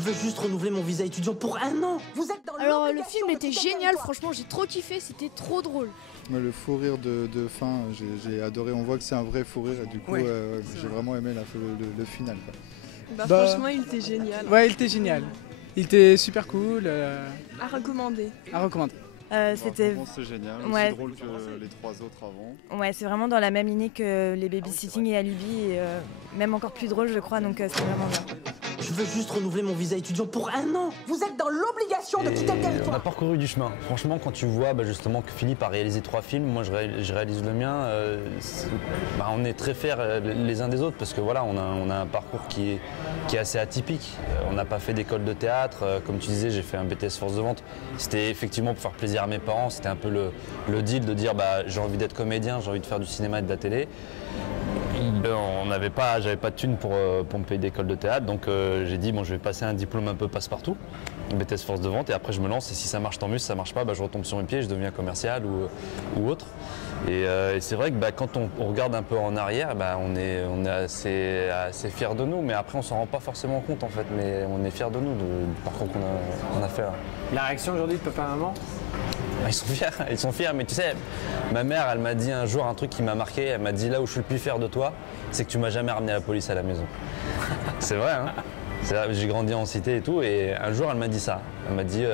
Je veux juste renouveler mon visa étudiant pour 1 an. Vous êtes dans Alors le film était génial, franchement j'ai trop kiffé, c'était trop drôle. Le fou rire de fin, j'ai adoré, on voit que c'est un vrai fou rire et du coup j'ai vraiment aimé le final. Quoi. Franchement il était génial. Ouais, il était génial. Il était super cool. À recommander. À recommander. C'était c'est génial, ouais. aussi drôle que les 3 autres avant. Ouais, c'est vraiment dans la même lignée que les babysitting et Alibi, et même encore plus drôle je crois, donc c'est vraiment bien. Je veux juste renouveler mon visa étudiant pour 1 an. Vous êtes dans l'obligation de quitter le territoire. On a parcouru du chemin. Franchement, quand tu vois justement que Philippe a réalisé 3 films, moi je réalise le mien, on est très fiers les uns des autres parce que voilà, on a un parcours qui est assez atypique. On n'a pas fait d'école de théâtre. Comme tu disais, j'ai fait un BTS force de vente. C'était effectivement pour faire plaisir à mes parents. C'était un peu le deal de dire j'ai envie d'être comédien, j'ai envie de faire du cinéma et de la télé. J'avais pas de thunes pour me payer d'école de théâtre, donc j'ai dit je vais passer un diplôme un peu passe-partout, BTS force de vente, et après je me lance, et si ça marche tant mieux, si ça marche pas, je retombe sur mes pieds, je deviens commercial ou autre. Et c'est vrai que quand on regarde un peu en arrière, on est assez fiers de nous, mais après on s'en rend pas forcément compte en fait, mais on est fiers de nous, du parcours qu'on a fait. La réaction aujourd'hui de papa et maman? Ils sont fiers, mais tu sais, ma mère, elle m'a dit un jour un truc qui m'a marqué, elle m'a dit là où je suis le plus fier de toi, c'est que tu m'as jamais ramené la police à la maison. C'est vrai, hein. J'ai grandi en cité et tout, et un jour elle m'a dit ça. Elle m'a dit,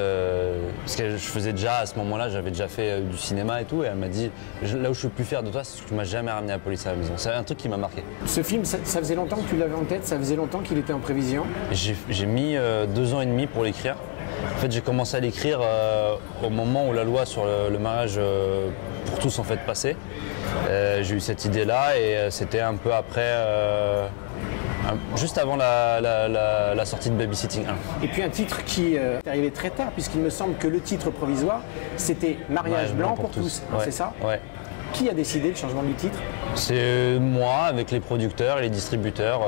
parce que je faisais déjà à ce moment-là, j'avais déjà fait du cinéma et tout, et elle m'a dit là où je suis le plus fier de toi, c'est que tu m'as jamais ramené la police à la maison. C'est un truc qui m'a marqué. Ce film, ça faisait longtemps que tu l'avais en tête, ça faisait longtemps qu'il était en prévision? J'ai mis 2 ans et demi pour l'écrire. En fait, j'ai commencé à l'écrire au moment où la loi sur le mariage pour tous en fait passait. J'ai eu cette idée-là et c'était un peu après, juste avant la sortie de Babysitting 1. Et puis un titre qui est arrivé très tard, puisqu'il me semble que le titre provisoire, c'était Mariage blanc pour tous. Ouais. C'est ça? Ouais. Qui a décidé le changement du titre? C'est moi, avec les producteurs et les distributeurs.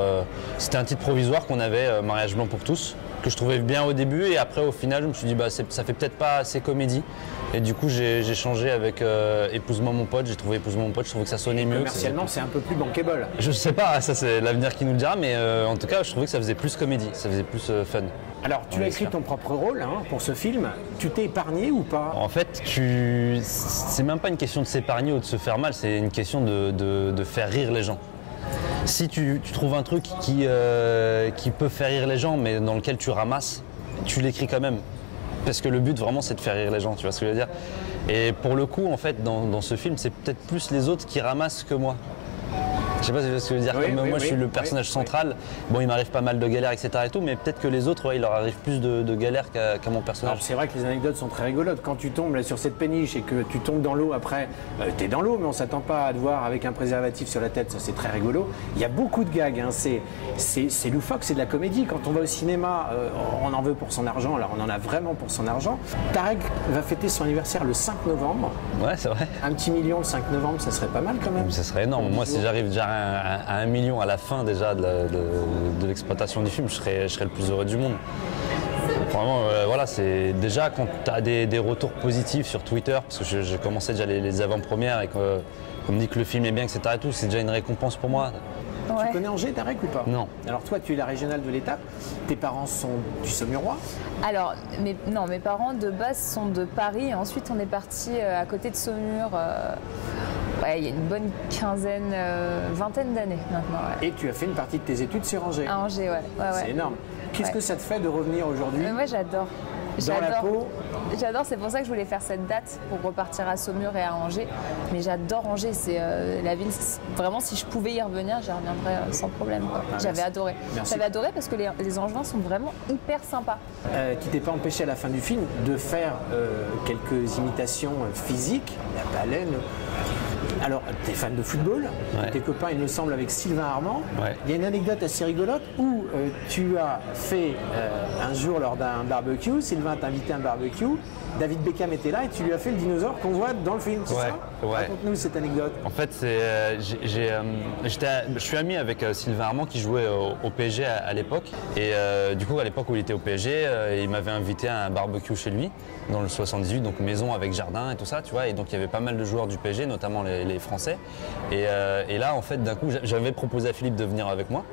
C'était un titre provisoire qu'on avait, Mariage blanc pour tous, que je trouvais bien au début, et après au final je me suis dit ça fait peut-être pas assez comédie, et du coup j'ai changé avec Épouse-moi mon pote. J'ai trouvé Épouse-moi mon pote, je trouvais que ça sonnait mieux. Commercialement c'est un peu plus bankable. Je sais pas, ça c'est l'avenir qui nous le dira, mais en tout cas je trouvais que ça faisait plus comédie, ça faisait plus fun. Alors tu as écrit ton propre rôle pour ce film, tu t'es épargné ou pas? En fait c'est même pas une question de s'épargner ou de se faire mal, c'est une question de faire rire les gens. Si tu trouves un truc qui peut faire rire les gens, mais dans lequel tu ramasses, tu l'écris quand même. Parce que le but vraiment c'est de faire rire les gens, tu vois ce que je veux dire. Et pour le coup en fait dans ce film c'est peut-être plus les autres qui ramassent que moi. Je sais pas si tu vois ce que je veux dire. Comme moi je suis le personnage central, bon il m'arrive pas mal de galères etc et tout, mais peut-être que les autres il leur arrive plus de galères qu'à mon personnage. C'est vrai que les anecdotes sont très rigolotes. Quand tu tombes là, sur cette péniche et que tu tombes dans l'eau après, t'es dans l'eau mais on s'attend pas à te voir avec un préservatif sur la tête, ça c'est très rigolo. Il y a beaucoup de gags, c'est loufoque, c'est de la comédie. Quand on va au cinéma, on en veut pour son argent, alors on en a vraiment pour son argent. Tarek va fêter son anniversaire le 5 novembre. Ouais c'est vrai. Un petit million le 5 novembre, ça serait pas mal quand même. Ça serait énorme. Moi si j'arrive déjà à 1 million à la fin déjà de l'exploitation du film, je serais le plus heureux du monde. Vraiment, voilà, c'est déjà quand tu as des retours positifs sur Twitter, parce que j'ai commencé déjà les avant-premières et qu'on me dit que le film est bien, etc. et tout, c'est déjà une récompense pour moi. Ouais. Tu connais Angers, Tarek, ou pas? Non. Alors toi, tu es la régionale de l'étape. Tes parents sont du Saumurois? Alors, mes parents de base sont de Paris. Et ensuite, on est parti à côté de Saumur. Il y a une bonne vingtaine d'années maintenant. Ouais. Et tu as fait une partie de tes études sur Angers? À Angers, ouais. C'est énorme. Qu'est-ce que ça te fait de revenir aujourd'hui? Moi, j'adore. Dans la peau? J'adore, c'est pour ça que je voulais faire cette date pour repartir à Saumur et à Angers. Mais j'adore Angers, c'est la ville. Vraiment, si je pouvais y revenir, j'y reviendrais sans problème. J'avais adoré. J'avais adoré parce que les Angevins sont vraiment hyper sympas. Qui t'es pas empêché à la fin du film de faire quelques imitations physiques, la baleine. Alors, tu es fan de football, tes copains, il me semble, avec Sylvain Armand. Il y a une anecdote assez rigolote où tu as fait un jour lors d'un barbecue, Sylvain t'a invité à un barbecue, David Beckham était là et tu lui as fait le dinosaure qu'on voit dans le film, c'est ça? Raconte-nous cette anecdote. En fait, je suis ami avec Sylvain Armand qui jouait au PSG à l'époque. Et du coup, à l'époque où il était au PSG, il m'avait invité à un barbecue chez lui, dans le 78, donc maison avec jardin et tout ça, tu vois. Et donc, il y avait pas mal de joueurs du PSG, notamment les Français. Et là, en fait, d'un coup, j'avais proposé à Philippe de venir avec moi.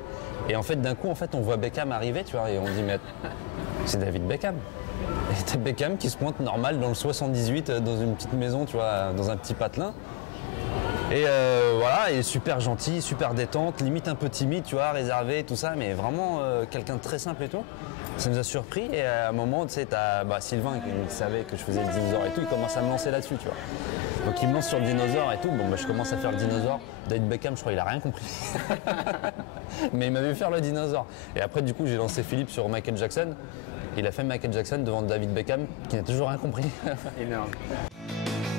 Et en fait, d'un coup, on voit Beckham arriver, tu vois, et on dit, mais c'est David Beckham. Et c'était Beckham qui se pointe normal dans le 78, dans une petite maison, tu vois, dans un petit patelin. Et voilà, il est super gentil, super détente, limite un peu timide, tu vois, réservé, tout ça, mais vraiment quelqu'un de très simple et tout. Ça nous a surpris et à un moment, tu sais, t'as Sylvain qui savait que je faisais le dinosaure et tout, il commence à me lancer là-dessus, tu vois. Donc il me lance sur le dinosaure et tout, bon bah je commence à faire le dinosaure. David Beckham, je crois, il a rien compris. Mais il m'a vu faire le dinosaure. Et après, du coup, j'ai lancé Philippe sur Michael Jackson. Il a fait Michael Jackson devant David Beckham, qui n'a toujours rien compris. Énorme.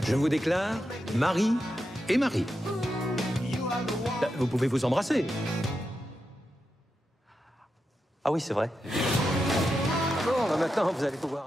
Je vous déclare Marie et Marie. Vous pouvez vous embrasser. Ah oui, c'est vrai. Bon, maintenant, vous allez pouvoir...